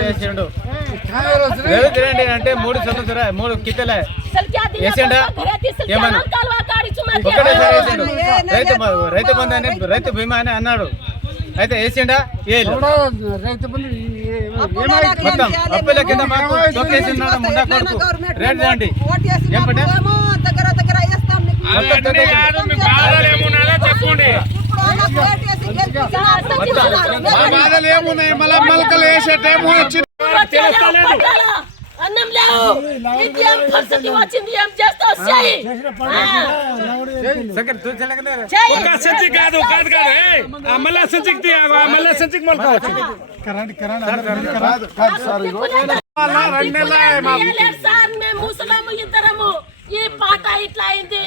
చేసిండు అంటే మూడు సంవత్సరాలు మూడు కిత్తలే వేసిండా ఏమన్నా రైతు రైతు బంధు అని రైతు బీమా అని అన్నాడు అయితే వేసిండా మొత్తం అప్పుల కింద మాకు తొక్కేసిండు ముండా కొడుకు రేట్ రండి ఏం పడ్డా దగ్గర దగ్గర వేస్తాం నీకు. మొత్తం తొక్కేసిండు. మా బాధలు ఏమున్నాయి మళ్ళా మలకలు వేసే టైం వచ్చి అన్నం లేవు ఇది ఏం పరిస్థితి వచ్చింది ఏం చేస్తావు చెయ్యి ఆ, సగం చూసలేకనే చెయ్యి. సంచి కాదు కాదు కాదు ఏయ్, ఆ మళ్ళా సంచికి తీ, ఆ మళ్ళా సంచికి మొలక కరెంట్ కరెంట్ కాదు కాదు సార్ రెండు నెలలు ఏలేరు సార్ మేము ముసలము ఇద్దరము ఈ పాట ఇట్లా అయింది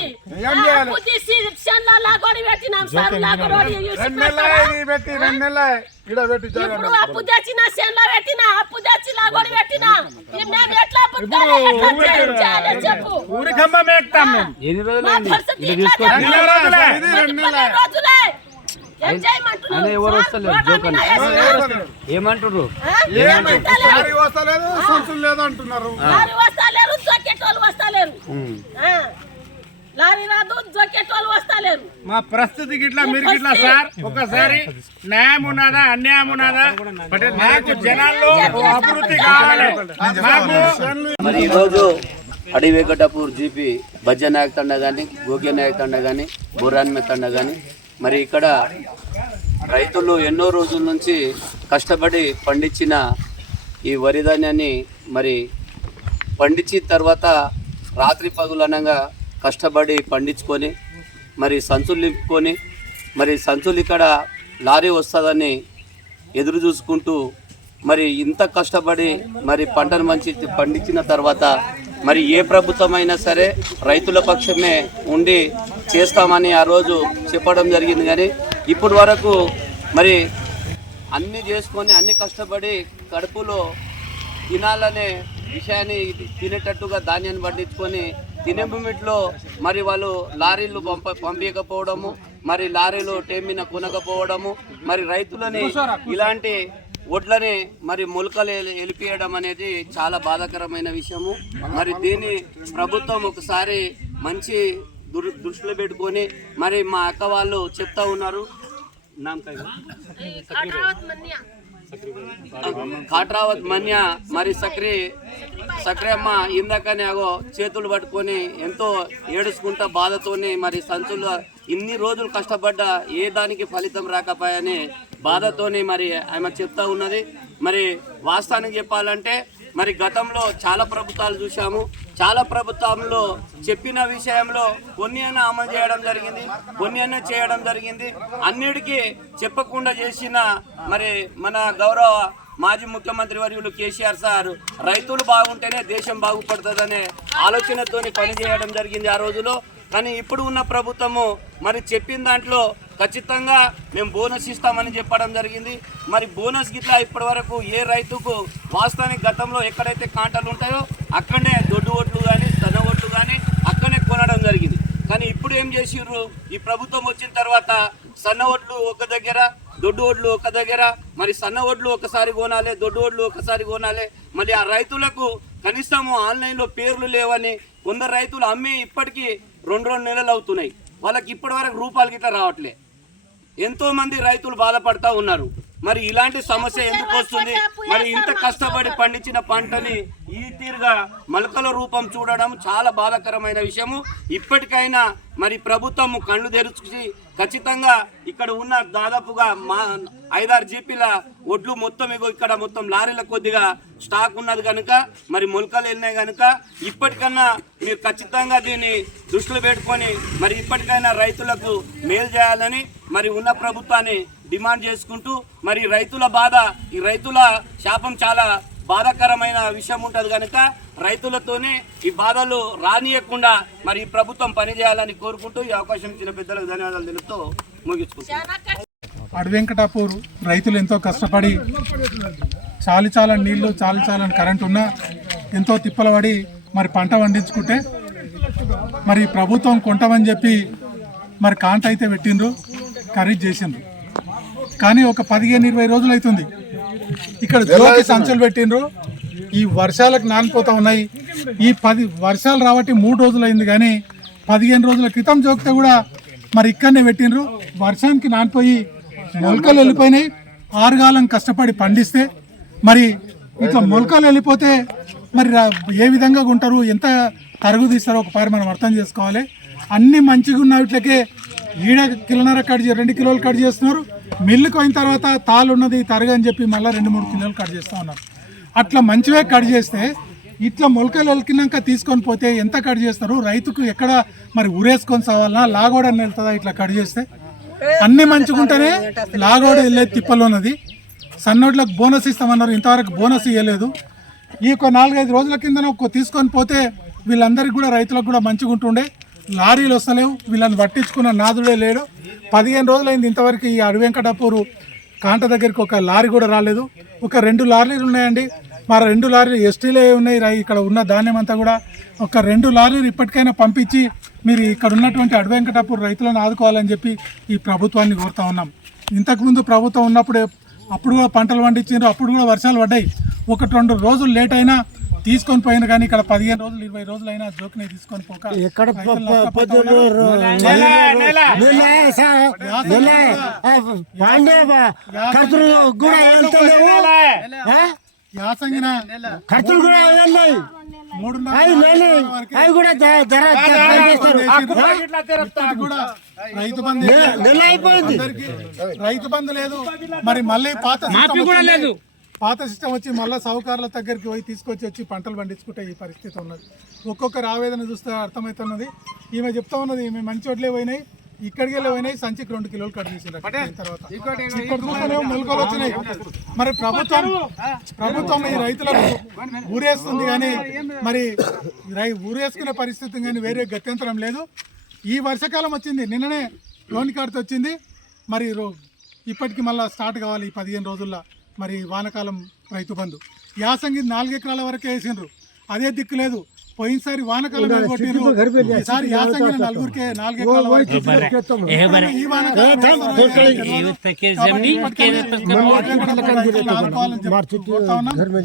పెట్టినాం సార్ రెండు నెలలు పెట్టి రెండు నెలలు ఇడ ఇప్పుడు అప్పు తెచ్చిన పెట్టినా అప్పు తెచ్చి లాగోడి పెట్టినా మేము ఎట్లా చేయాలి? చెప్పు. ఊరి ఖమ్మం ఎక్కుతాం మేము. రోజులే. ఏమంటారు వస్తలేదు. సంచులు లేదు అంటున్నారు వస్తలేరు ఆ. లారీ రాదు జొక్కేటోళ్ళు వస్తలేరు మా పరిస్థితికి ఇట్లా మీరు ఇట్లా సార్ ఒకసారి న్యాయం ఉన్నదా అన్యాయం ఉన్నదా? మాకు జనాల్లో అభివృద్ధి కావాలి. మరి ఈరోజు అడవి వెంకటాపూర్ జీపీ భజ్జ నాయక్ తండ కానీ గోగ్య నాయక్ తండ కానీ బురాన్మె తండ కానీ మరి ఇక్కడ రైతులు ఎన్నో రోజుల నుంచి కష్టపడి పండించిన ఈ వరి ధాన్యాన్ని మరి పండించిన తర్వాత రాత్రి పగులనంగా కష్టపడి పండించుకొని మరి సంచులు నింపుకొని మరి సంచులు ఇక్కడ లారీ వస్తుందని ఎదురు చూసుకుంటూ మరి ఇంత కష్టపడి మరి పంటను మంచి పండించిన తర్వాత మరి ఏ ప్రభుత్వం అయినా సరే రైతుల పక్షమే ఉండి చేస్తామని ఆ రోజు చెప్పడం జరిగింది. కానీ ఇప్పటి వరకు మరి అన్ని చేసుకొని అన్ని కష్టపడి కడుపులో తినాలనే విషయాన్ని తినేటట్టుగా ధాన్యాన్ని పండించుకొని తినే మూమెంట్లో మరి వాళ్ళు లారీలు పంప పంపించకపోవడము మరి లారీలు టేమిన కొనకపోవడము మరి రైతులని ఇలాంటి వడ్లని మరి మొలకలు ఎలిపియడం అనేది చాలా బాధాకరమైన విషయము. మరి దీన్ని ప్రభుత్వం ఒకసారి మంచి దుర్ దృష్టిలో పెట్టుకొని మరి మా అక్క వాళ్ళు చెప్తా ఉన్నారు. కాట్రావత్ మన్య మరి సక్రి సక్రియమ్మ ఇందాకనే అగో చేతులు పట్టుకొని ఎంతో ఏడుచుకుంటా బాధతోనే మరి సంచులు ఇన్ని రోజులు కష్టపడ్డా ఏ దానికి ఫలితం రాకపోయని బాధతోనే మరి ఆమె చెప్తా ఉన్నది. మరి వాస్తవానికి చెప్పాలంటే మరి గతంలో చాలా ప్రభుత్వాలు చూశాము. చాలా ప్రభుత్వంలో చెప్పిన విషయంలో కొన్ని అయినా అమలు చేయడం జరిగింది కొన్ని అయినా చేయడం జరిగింది. అన్నిటికీ చెప్పకుండా చేసిన మరి మన గౌరవ మాజీ ముఖ్యమంత్రి వర్యులు కేసీఆర్ సార్ రైతులు బాగుంటేనే దేశం బాగుపడుతుందనే ఆలోచనతోని పనిచేయడం జరిగింది ఆ రోజులో. కానీ ఇప్పుడు ఉన్న ప్రభుత్వము మరి చెప్పిన దాంట్లో ఖచ్చితంగా మేము బోనస్ ఇస్తామని చెప్పడం జరిగింది. మరి బోనస్ గిట్లా ఇప్పటి వరకు ఏ రైతుకు వాస్తవానికి గతంలో ఎక్కడైతే కాంటలు ఉంటాయో అక్కడనే దొడ్డు ఓట్లు కానీ సన్న ఓట్లు కానీ అక్కడనే కొనడం జరిగింది. కానీ ఇప్పుడు ఏం చేసిర్రు? ఈ ప్రభుత్వం వచ్చిన తర్వాత సన్న ఓట్లు ఒక దగ్గర దొడ్డు ఓట్లు ఒక దగ్గర మరి సన్న ఓట్లు ఒకసారి కొనాలి దొడ్డు ఓట్లు ఒకసారి కొనాలి. మళ్ళీ ఆ రైతులకు కనీసము ఆన్లైన్లో పేర్లు లేవని కొందరు రైతులు అమ్మి ఇప్పటికీ రెండు రెండు నెలలు అవుతున్నాయి. వాళ్ళకి ఇప్పటి వరకు రూపాయలు గిట్లా రావట్లే. ఎంతో మంది రైతులు బాధపడతా ఉన్నారు. మరి ఇలాంటి సమస్య ఎందుకు వస్తుంది? మరి ఇంత కష్టపడి పండించిన పంటని ఈ తీరుగా మొలకల రూపం చూడడం చాలా బాధాకరమైన విషయము. ఇప్పటికైనా మరి ప్రభుత్వము కళ్ళు తెరుచుకుని ఖచ్చితంగా ఇక్కడ ఉన్న దాదాపుగా మా ఐదారు జీపీల ఒడ్లు మొత్తం ఇగో ఇక్కడ మొత్తం లారీల కొద్దిగా స్టాక్ ఉన్నది కనుక మరి మొలకలు వెళ్ళినాయి కనుక ఇప్పటికన్నా మీరు ఖచ్చితంగా దీన్ని దృష్టిలో పెట్టుకొని మరి ఇప్పటికైనా రైతులకు మేలు చేయాలని మరి ఉన్న ప్రభుత్వాన్ని డిమాండ్ చేసుకుంటూ మరి రైతుల బాధ ఈ రైతుల శాపం చాలా బాధాకరమైన విషయం ఉంటుంది కనుక రైతులతోనే ఈ బాధలు రానియకుండా మరి ఈ ప్రభుత్వం పనిచేయాలని కోరుకుంటూ ఈ అవకాశం ఇచ్చిన పెద్దలకు ధన్యవాదాలు తెలుపుతూ ముగించుకుంటున్నాను అడి వెంకటాపూర్ రైతులు ఎంతో కష్టపడి చాలి చాలని నీళ్ళు చాలి చాలని కరెంట్ ఉన్నా ఎంతో తిప్పలబడి మరి పంట పండించుకుంటే మరి ప్రభుత్వం కొంటామని చెప్పి మరి కాంట అయితే పెట్టిండ్రు ఖరీదు చేసిండ్రు. కానీ ఒక పదిహేను ఇరవై రోజులు అవుతుంది ఇక్కడ జోకి సంచులు పెట్టిండ్రు. ఈ వర్షాలకు నానిపోతా ఉన్నాయి. ఈ పది వర్షాలు రాబట్టి మూడు రోజులు అయింది కానీ పదిహేను రోజుల క్రితం జోకితే కూడా మరి ఇక్కడనే పెట్టిండ్రు. వర్షానికి నానిపోయి మొలకలు వెళ్ళిపోయినాయి. ఆరుగాలం కష్టపడి పండిస్తే మరి ఇట్లా మొలకలు వెళ్ళిపోతే మరి ఏ విధంగా ఉంటారు ఎంత తరుగు తీస్తారో ఒకసారి మనం అర్థం చేసుకోవాలి. అన్ని మంచిగా ఉన్న వీటికే ఈడ కిలోన్నర కట్ చే రెండు కిలోలు కట్ చేస్తున్నారు. మిల్లు పోయిన తర్వాత తాలు ఉన్నది తరగని చెప్పి మళ్ళీ రెండు మూడు కిలోలు కట్ చేస్తూ ఉన్నారు. అట్లా మంచివే కట్ చేస్తే ఇట్లా మొలకలు వెలికినాక తీసుకొని పోతే ఎంత కట్ చేస్తారు? రైతుకు ఎక్కడ మరి ఉరేసుకొని సావాలన్నా లాగోడ వెళ్తుందా ఇట్లా కట్ చేస్తే? అన్ని మంచుకుంటేనే లాగోడ వెళ్ళే తిప్పలు ఉన్నది. సన్నోట్లకు బోనస్ ఇస్తామన్నారు. ఇంతవరకు బోనస్ ఇవ్వలేదు ఈ ఒక నాలుగైదు రోజుల కింద ఒక తీసుకొని పోతే వీళ్ళందరికీ కూడా రైతులకు కూడా మంచిగా ఉంటుండే. లారీలు వస్తలేవు. వీళ్ళని పట్టించుకున్న నాదుడే లేడు. పదిహేను రోజులైంది ఇంతవరకు ఈ అడవి వెంకటాపూరు కాంట దగ్గరికి ఒక లారీ కూడా రాలేదు. ఒక రెండు లారీలు ఉన్నాయండి. మరి రెండు లారీలు ఎస్టీలే ఉన్నాయి. ఇక్కడ ఉన్న ధాన్యం అంతా కూడా ఒక రెండు లారీలు ఇప్పటికైనా పంపించి మీరు ఇక్కడ ఉన్నటువంటి అడవి వెంకటాపూర్ రైతులను ఆదుకోవాలని చెప్పి ఈ ప్రభుత్వాన్ని కోరుతా ఉన్నాం. ఇంతకుముందు ప్రభుత్వం ఉన్నప్పుడే అప్పుడు కూడా పంటలు పండించారు అప్పుడు కూడా వర్షాలు పడ్డాయి. ఒకటి రెండు రోజులు లేట్ అయినా తీసుకొని పోయిన కానీ ఇక్కడ పదిహేను రోజులు ఇరవై రోజులు అయినా జోక్ని తీసుకొని పోక ఎక్కడ కూడా? యాసంగిన ఖర్చులు వెళ్ళాయి రైతు బంధు నెల అయిపోయింది. అందరికీ రైతు బంధు లేదు. మరి మళ్ళీ పాత కూడా లేదు. పాత సిస్టమ్ వచ్చి మళ్ళీ సౌకర్యాల దగ్గరికి పోయి తీసుకొచ్చి వచ్చి పంటలు పండించుకుంటే ఈ పరిస్థితి ఉన్నది. ఒక్కొక్కరు ఆవేదన చూస్తే అర్థమవుతున్నది ఈమె చెప్తా ఉన్నది ఈమె మంచి వడ్లే పోయినాయి ఇక్కడికి వెళ్ళి పోయినాయి సంచికి రెండు కిలోలు కట్ పోయిన తర్వాత ఇక్కడ చూస్తేనేమో మొలకలు వచ్చినాయి. మరి ప్రభుత్వం ప్రభుత్వం ఈ రైతులకు ఊరేస్తుంది కానీ మరి రై ఊరేసుకునే పరిస్థితి కానీ వేరే గత్యంతరం లేదు. ఈ వర్షాకాలం వచ్చింది నిన్ననే లోన్ కార్డు వచ్చింది. మరి ఇప్పటికి మళ్ళీ స్టార్ట్ కావాలి ఈ పదిహేను రోజుల్లో. మరి వానకాలం రైతు బంధు యాసంగి నాలుగు ఎకరాల వరకే వేసిండ్రు అదే దిక్కు లేదు పోయినసారి వానకాలం కొట్టిండ్రు ఈసారి యాసంగి నలుగురికే నాలుగు ఎకరాల వరకు ఈ వానకాలం